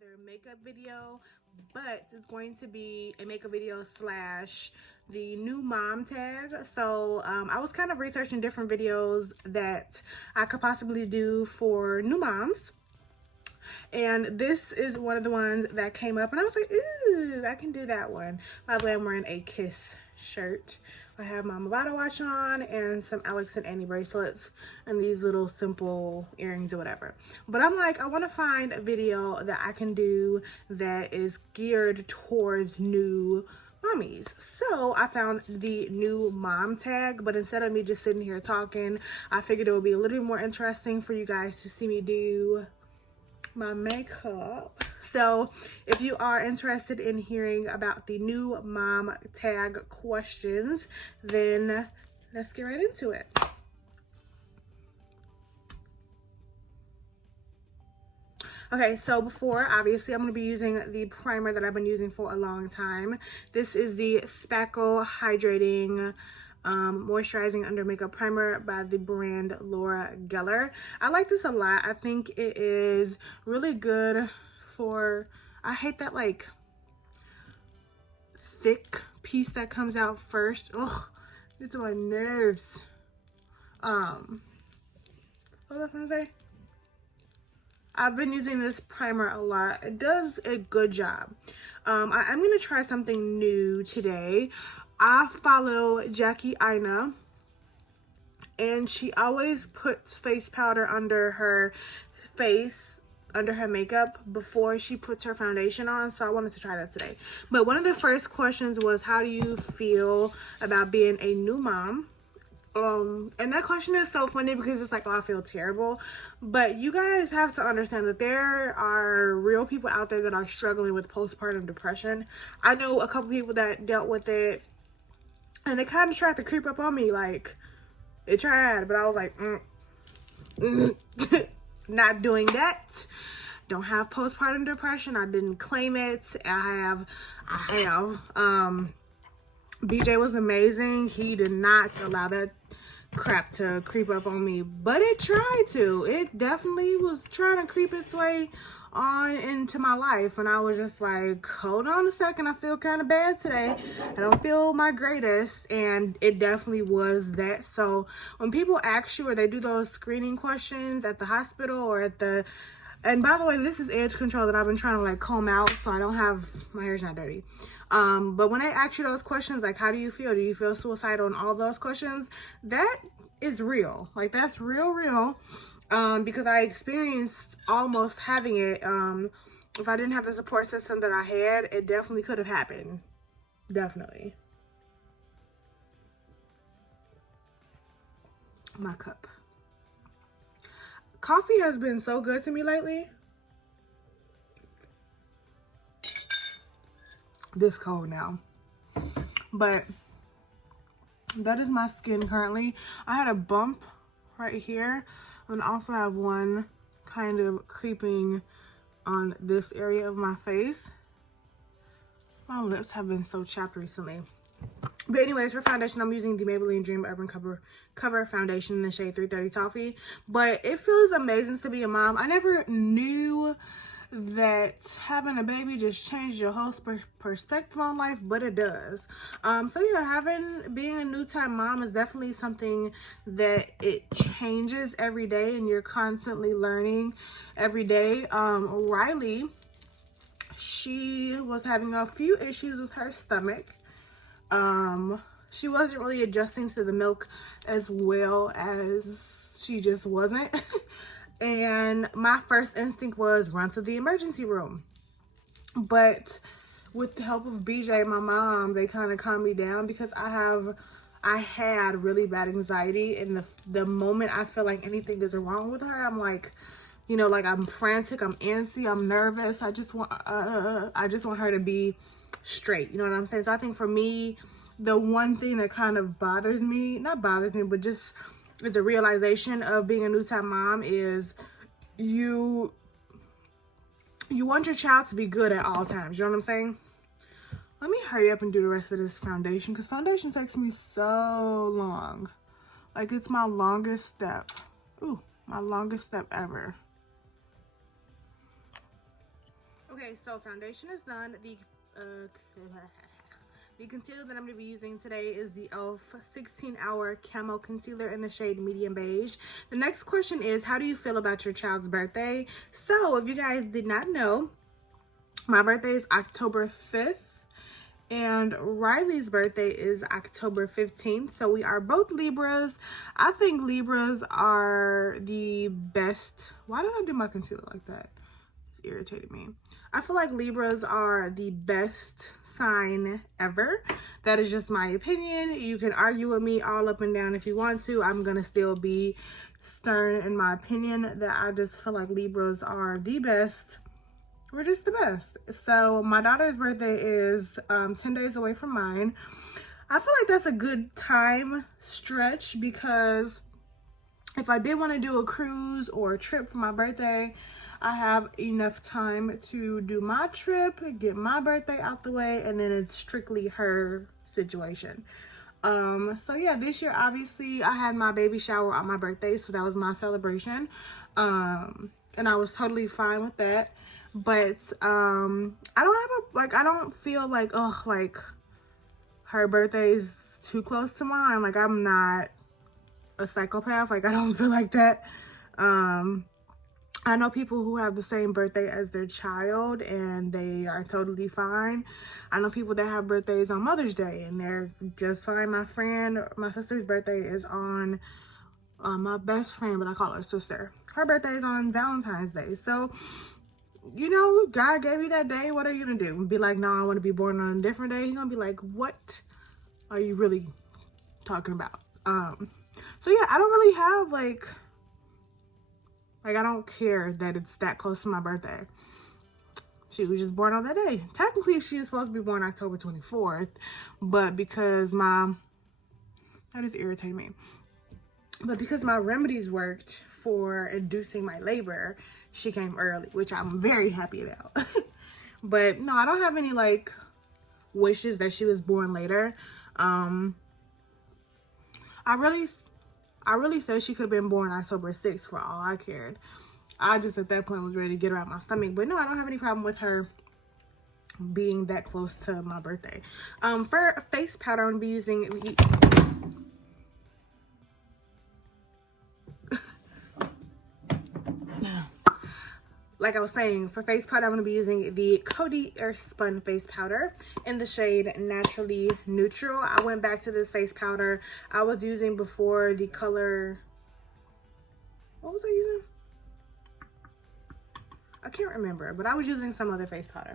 another makeup video, but it's going to be a makeup video slash the new mom tag. So I was kind of researching different videos that I could possibly do for new moms, and this is one of the ones that came up, and I was like, ooh, I can do that one. By the way, I'm wearing a Kiss shirt. I have my Movado watch on and some Alex and Annie bracelets and these little simple earrings or whatever. But I'm like, I want to find a video that I can do that is geared towards new mommies. So I found the new mom tag, but instead of me just sitting here talking, I figured it would be a little bit more interesting for you guys to see me do my makeup. So if you are interested in hearing about the new mom tag questions, then let's get right into it. Okay, so before, obviously, I'm going to be using the primer that I've been using for a long time. This is the Spackle Hydrating Moisturizing Under Makeup Primer by the brand Laura Geller. I like this a lot. I think it is really good for, I hate that like thick piece that comes out first. Ugh, it's on my nerves. What was I gonna say? I've been using this primer a lot. It does a good job. I'm going to try something new today. I follow Jackie Aina, and she always puts face powder under her face, under her makeup before she puts her foundation on. So I wanted to try that today. But one of the first questions was, how do you feel about being a new mom? And that question is so funny because it's like, oh, I feel terrible. But you guys have to understand that there are real people out there that are struggling with postpartum depression. I know a couple people that dealt with it, and it kind of tried to creep up on me. Like, it tried, but I was like, not doing that. Don't have postpartum depression. I didn't claim it. I have. BJ was amazing. He did not allow that crap to creep up on me, but it tried to. It definitely was trying to creep its way on into my life, and I was just like, hold on a second, I feel kind of bad today. I don't feel my greatest, and it definitely was that. So when people ask you, or they do those screening questions at the hospital or at the, and by the way, this is edge control that I've been trying to like comb out so I don't have, my hair's not dirty. But when they ask you those questions, like, how do you feel? Do you feel suicidal? And all those questions, that is real. Like, that's real. Because I experienced almost having it. If I didn't have the support system that I had, it definitely could have happened. Definitely. My cup. Coffee has been so good to me lately. This cold now, but that is my skin currently. I had a bump right here, and also have one kind of creeping on this area of my face. My lips have been so chapped recently. But anyways, for foundation, I'm using the Maybelline Dream Urban Cover Foundation in the shade 330 Toffee. But it feels amazing to be a mom. I never knew that having a baby just changed your whole perspective on life, but it does. So yeah, being a new time mom is definitely something that it changes every day, and you're constantly learning every day. Riley, she was having a few issues with her stomach. She wasn't really adjusting to the milk as well as she just wasn't. And my first instinct was run to the emergency room. But with the help of BJ and my mom, they kind of calmed me down, because I had really bad anxiety. And the moment I feel like anything is wrong with her, I'm like, you know, like I'm frantic, I'm antsy, I'm nervous. I just want her to be straight. You know what I'm saying? So I think for me, the one thing that kind of bothers me, not bothers me, but just is a realization of being a new time mom is you want your child to be good at all times. You know what I'm saying? Let me hurry up and do the rest of this foundation, because foundation takes me so long. Like, it's my longest step. Ooh, my longest step ever. Okay, so foundation is done. The concealer that I'm going to be using today is the e.l.f. 16-Hour Camo Concealer in the shade Medium Beige. The next question is, how do you feel about your child's birthday? So, if you guys did not know, my birthday is October 5th, and Riley's birthday is October 15th. So, we are both Libras. I think Libras are the best. Why did I do my concealer like that? It's irritated me. I feel like Libras are the best sign ever. That is just my opinion. You can argue with me all up and down if you want to. I'm gonna still be stern in my opinion that I just feel like Libras are the best. We're just the best. So my daughter's birthday is 10 days away from mine. I feel like that's a good time stretch because if I did want to do a cruise or a trip for my birthday, I have enough time to do my trip, get my birthday out the way, and then it's strictly her situation. So yeah, this year, obviously, I had my baby shower on my birthday, so that was my celebration. And I was totally fine with that. But, I don't feel like, oh, like, her birthday is too close to mine. Like, I'm not a psychopath. Like, I don't feel like that. I know people who have the same birthday as their child and they are totally fine. I know people that have birthdays on Mother's Day and they're just fine. My sister's birthday is on my best friend, but I call her sister. Her birthday is on Valentine's Day. So, you know, God gave you that day. What are you gonna do? Be like, no, I want to be born on a different day? He's gonna be like, what are you really talking about? So yeah, I don't really have like I don't care that it's that close to my birthday. She was just born on that day. Technically, she was supposed to be born October 24th, but because that is irritating me. But because my remedies worked for inducing my labor, she came early, which I'm very happy about. But no, I don't have any like wishes that she was born later. I really said she could have been born October 6th for all I cared. I just at that point was ready to get her out my stomach. But no, I don't have any problem with her being that close to my birthday. For face powder, I'm going to be using like I was saying, for face powder, I'm going to be using the Coty Airspun face powder in the shade Naturally Neutral. I went back to this face powder I was using before, the color, what was I using? I can't remember, but I was using some other face powder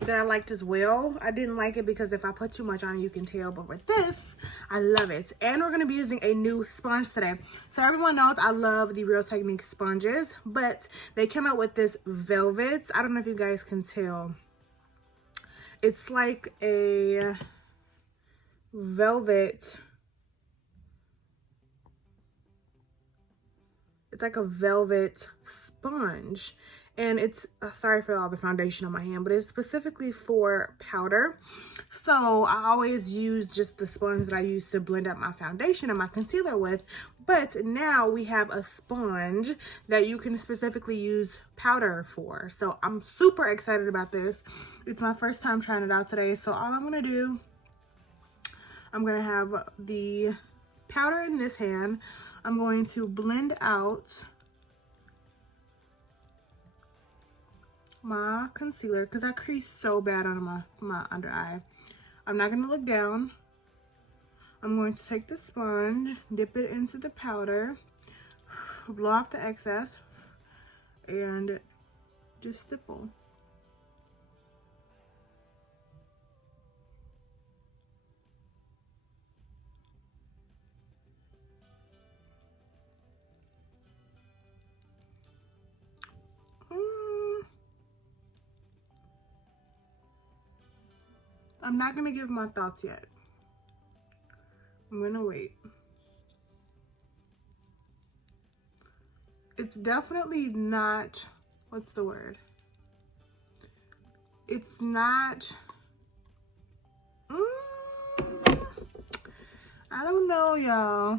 that I liked as well. I didn't like it because if I put too much on, you can tell, but with this, I love it. And we're going to be using a new sponge today. So everyone knows I love the Real Technique sponges, but they came out with this velvet. I don't know if you guys can tell. It's like a velvet. It's like a velvet sponge. And it's, sorry for all the foundation on my hand, but it's specifically for powder. So I always use just the sponge that I use to blend up my foundation and my concealer with. But now we have a sponge that you can specifically use powder for. So I'm super excited about this. It's my first time trying it out today. So all I'm gonna do, I'm gonna have the powder in this hand. I'm going to blend out my concealer because I crease so bad on my under eye. I'm not going to look down. I'm going to take the sponge, dip it into the powder, blow off the excess, and just stipple. I'm not going to give my thoughts yet. I'm going to wait. It's definitely not, what's the word? It's not, I don't know, y'all.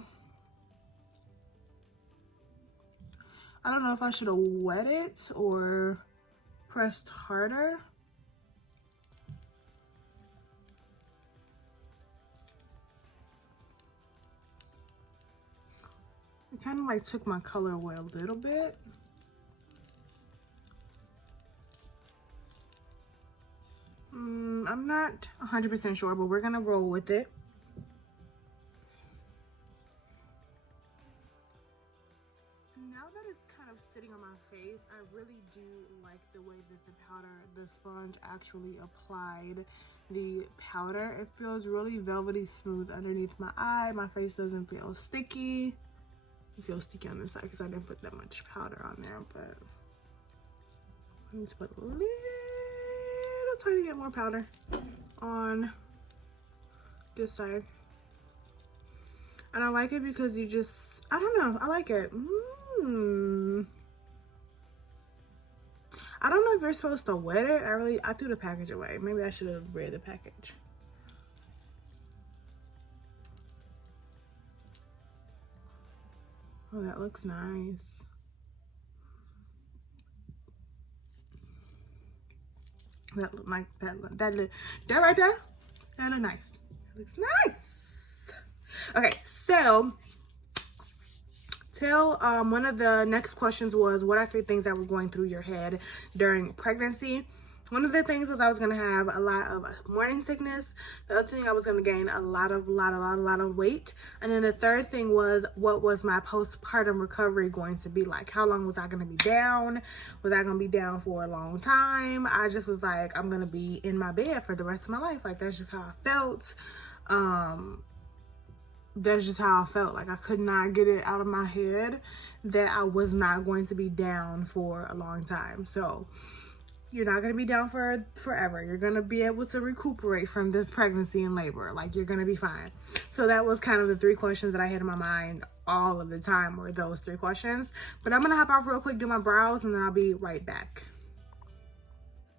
I don't know if I should have wet it or pressed harder. It kind of like took my color away a little bit. I'm not 100% sure, but we're gonna roll with it. Now that it's kind of sitting on my face, I really do like the way that the sponge actually applied the powder. It feels really velvety smooth underneath my eye. My face doesn't feel sticky. It feels sticky on this side because I didn't put that much powder on there, but I need to put a little tiny bit more powder on this side. And I like it because you just, I don't know, I like it. I don't know if you're supposed to wet it. I threw the package away. Maybe I should have read the package. Oh, that looks nice. That look like that right there. That look nice. That looks nice. Okay, so one of the next questions was, what are 3 things that were going through your head during pregnancy? One of the things was I was gonna have a lot of morning sickness. The other thing, I was gonna gain a lot of weight. And then the third thing was, what was my postpartum recovery going to be like? How long was I gonna be down? Was I gonna be down for a long time? I just was like, I'm gonna be in my bed for the rest of my life. Like, that's just how I felt. That's just how I felt. Like, I could not get it out of my head that I was not going to be down for a long time. So you're not going to be down for forever. You're going to be able to recuperate from this pregnancy and labor. Like, you're going to be fine. So that was kind of the 3 questions that I had in my mind all of the time, were those 3 questions. But I'm going to hop off real quick, do my brows, and then I'll be right back.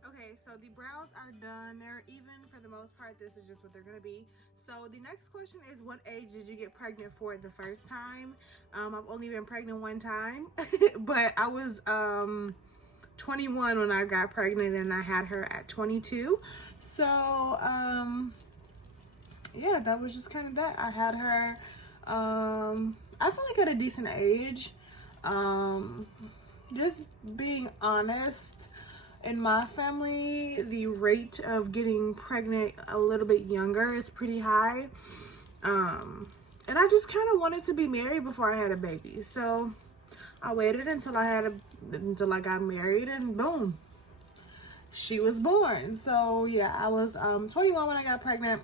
Okay, so the brows are done. They're even for the most part. This is just what they're going to be. So the next question is, what age did you get pregnant for the first time? I've only been pregnant one time, but I was 21 when I got pregnant, and I had her at 22. So yeah, that was just kind of that. I had her I feel like at a decent age. Just being honest, in my family, the rate of getting pregnant a little bit younger is pretty high. And I just kind of wanted to be married before I had a baby. So I waited until I got married, and boom, she was born. So yeah, I was 21 when I got pregnant.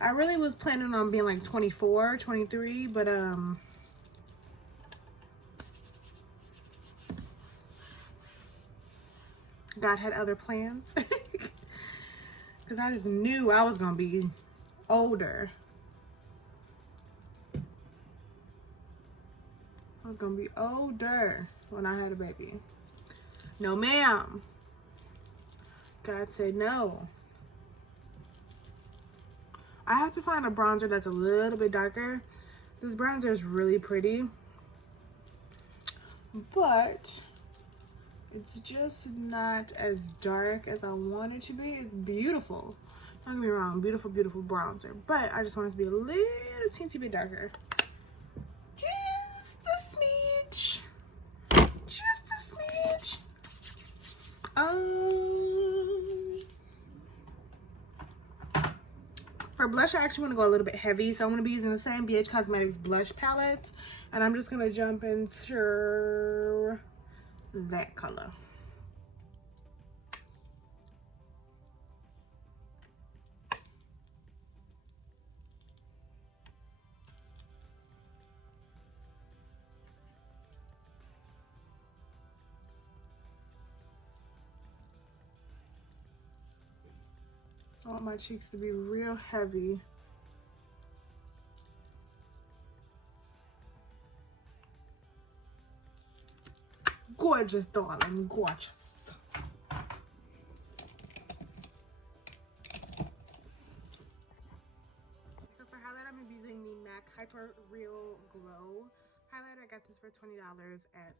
I really was planning on being like 24, 23, but God had other plans. Because I just knew I was going to be older. I was going to be older when I had a baby. No, ma'am. God said no. I have to find a bronzer that's a little bit darker. This bronzer is really pretty, but it's just not as dark as I want it to be. It's beautiful. Don't get me wrong, beautiful, beautiful bronzer. But I just want it to be a little teensy bit darker. Just a smidge. Just a smidge. For blush, I actually want to go a little bit heavy. So I'm going to be using the same BH Cosmetics blush palette. And I'm just going to jump into that color. I want my cheeks to be real heavy. Gorgeous, darling, gorgeous. So for highlight, I'm using the MAC Hyper Real Glow Highlighter, I got this for $20 at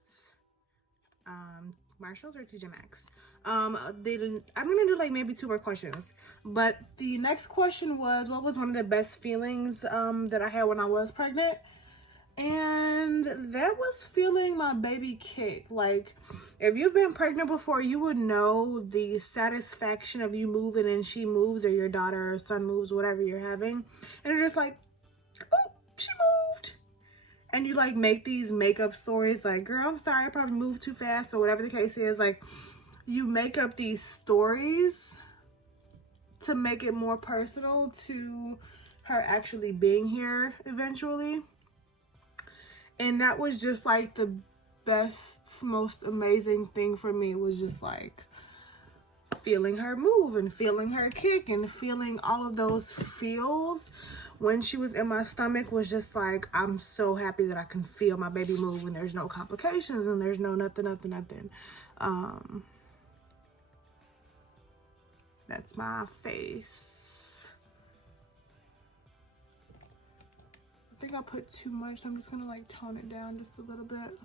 Marshalls or TJ Maxx. I'm gonna do like maybe 2 more questions, but the next question was, what was one of the best feelings that I had when I was pregnant? And that was feeling my baby kick. Like, if you've been pregnant before, you would know the satisfaction of you moving and she moves, or your daughter or son moves, whatever you're having, and you're just like, oh, she moved. And you like make these makeup stories like, girl, I'm sorry, I probably moved too fast, or whatever the case is. Like, you make up these stories to make it more personal to her actually being here eventually. And that was just like the best, most amazing thing for me, was just like feeling her move and feeling her kick and feeling all of those feels when she was in my stomach. Was just like, I'm so happy that I can feel my baby move and there's no complications and there's no nothing. That's my face. I think I put too much, so I'm just gonna like tone it down just a little bit.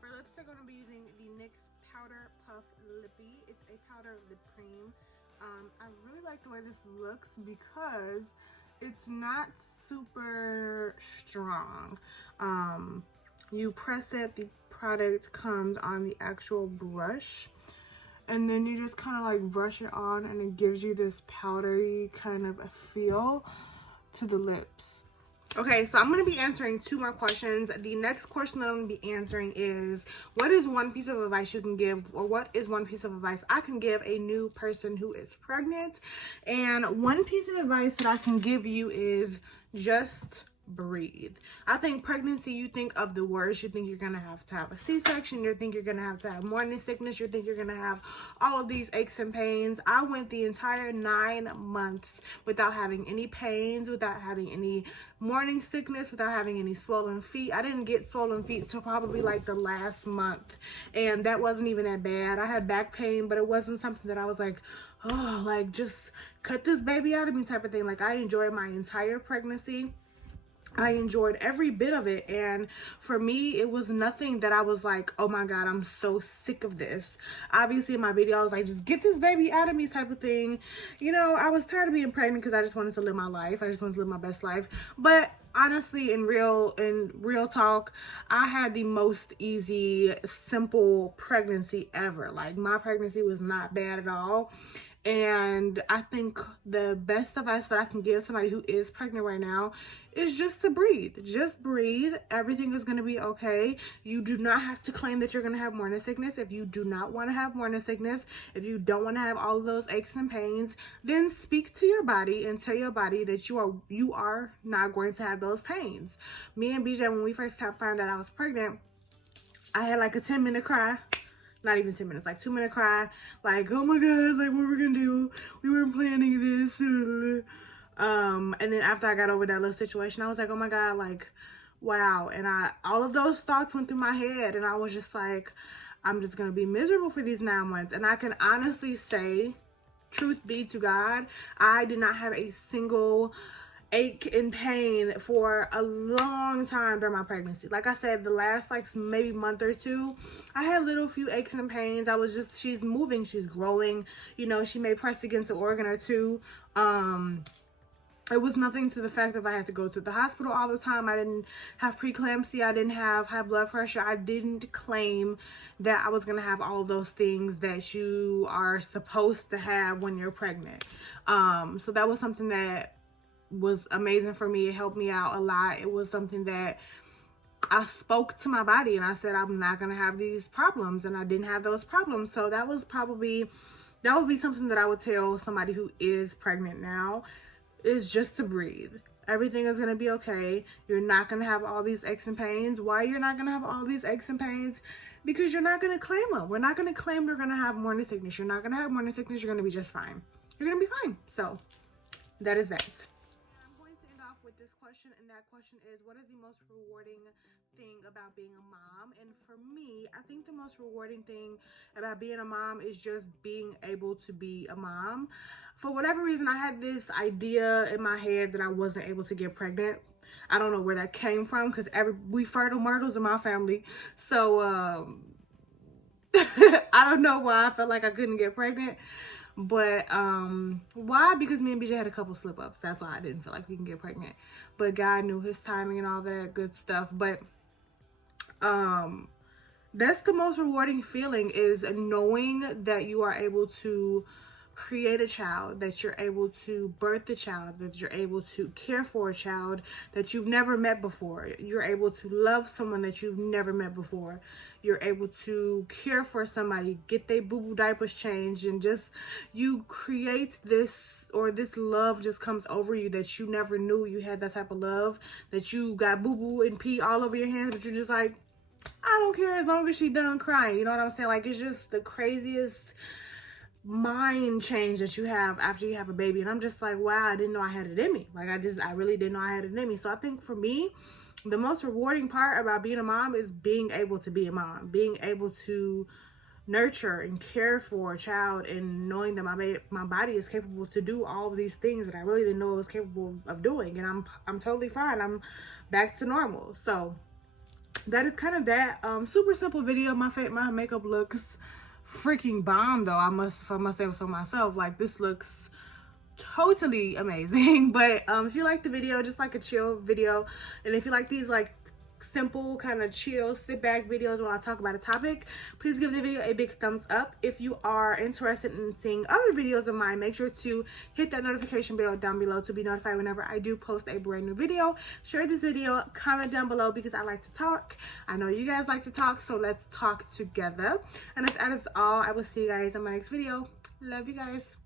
For lips, I'm gonna be using the NYX Powder Puff Lippy. It's a powder lip cream. I really like the way this looks because it's not super strong. You press it, the product comes on the actual brush, and then you just kind of like brush it on, and it gives you this powdery kind of a feel to the lips. Okay, so I'm going to be answering 2 more questions. The next question that I'm going to be answering is, what is one piece of advice you can give, or what is one piece of advice I can give a new person who is pregnant? And one piece of advice that I can give you is just breathe. I think pregnancy, you think of the worst. You think you're gonna have to have a C-section. You think you're gonna have to have morning sickness. You think you're gonna have all of these aches and pains. I went the entire 9 months without having any pains, without having any morning sickness, without having any swollen feet. I didn't get swollen feet till probably like the last month, and that wasn't even that bad. I had back pain, but it wasn't something that I was like, oh, like just cut this baby out of me type of thing. Like, I enjoyed my entire pregnancy. I enjoyed every bit of it, and for me, it was nothing that I was like, oh my god, I'm so sick of this. Obviously in my video I was like, just get this baby out of me type of thing. You know, I was tired of being pregnant because I just wanted to live my life. I just wanted to live my best life. But honestly, in real talk, I had the most easy, simple pregnancy ever. Like, my pregnancy was not bad at all. And I think the best advice that I can give somebody who is pregnant right now is just to breathe. Just breathe. Everything is going to be okay. You do not have to claim that you're going to have morning sickness. If you do not want to have morning sickness, if you don't want to have all of those aches and pains, then speak to your body and tell your body that you are not going to have those pains. Me and BJ, when we first found out I was pregnant, I had like a 10-minute cry. Not even 10 minutes, like 2-minute cry, like, oh my god, like, what we're gonna do, we weren't planning this. And then after I got over that little situation, I was like, oh my god, like, wow. And all of those thoughts went through my head, and I was just like, I'm just gonna be miserable for these 9 months. And I can honestly say, truth be to God, I did not have a single ache and pain for a long time during my pregnancy. Like I said, the last like maybe month or 2, I had little few aches and pains. I was just, she's moving, she's growing, you know, she may press against an organ or 2. It was nothing to the fact that I had to go to the hospital all the time. I didn't have preeclampsia. I didn't have high blood pressure. I didn't claim that I was going to have all of those things that you are supposed to have when you're pregnant. So that was something that was amazing for me. It helped me out a lot. It was something that I spoke to my body and I said, I'm not going to have these problems, and I didn't have those problems. So that would be something that I would tell somebody who is pregnant now, is just to breathe. Everything is going to be okay. You're not going to have all these aches and pains. Why you're not going to have all these aches and pains? Because you're not going to claim them. We're not going to claim you're going to have morning sickness. You're not going to have morning sickness. You're going to be just fine. You're going to be fine. So that is that. With this question, and that question is, what is the most rewarding thing about being a mom, and for me, I think the most rewarding thing about being a mom is just being able to be a mom. For whatever reason, I had this idea in my head that I wasn't able to get pregnant. I don't know where that came from, because we fertile myrtles in my family, so I don't know why I felt like I couldn't get pregnant. But why? Because me and BJ had a couple slip ups. That's why I didn't feel like we can get pregnant. But God knew his timing and all that good stuff. But that's the most rewarding feeling, is knowing that you are able to create a child, that you're able to birth a child, that you're able to care for a child that you've never met before. You're able to love someone that you've never met before. You're able to care for somebody, get their boo-boo diapers changed, and just you create this, or this love just comes over you that you never knew you had that type of love, that you got boo-boo and pee all over your hands, but you're just like, I don't care as long as she done crying. You know what I'm saying? Like, it's just the craziest mind change that you have after you have a baby. And I'm just like, wow, I didn't know I had it in me. Like, I really didn't know I had it in me. So I think for me, the most rewarding part about being a mom is being able to be a mom, being able to nurture and care for a child, and knowing that my body is capable to do all of these things that I really didn't know it was capable of doing. And I'm totally fine. I'm back to normal. So that is kind of that. Super simple video. My makeup looks freaking bomb though. I must say so myself. Like, this looks totally amazing. But if you like the video, just like a chill video, and if you like these like simple kind of chill sit back videos while I talk about a topic, please give the video a big thumbs up. If you are interested in seeing other videos of mine, make sure to hit that notification bell down below to be notified whenever I do post a brand new video. Share this video, comment down below, because I like to talk. I know you guys like to talk, so let's talk together. And if that is all, I will see you guys in my next video. Love you guys.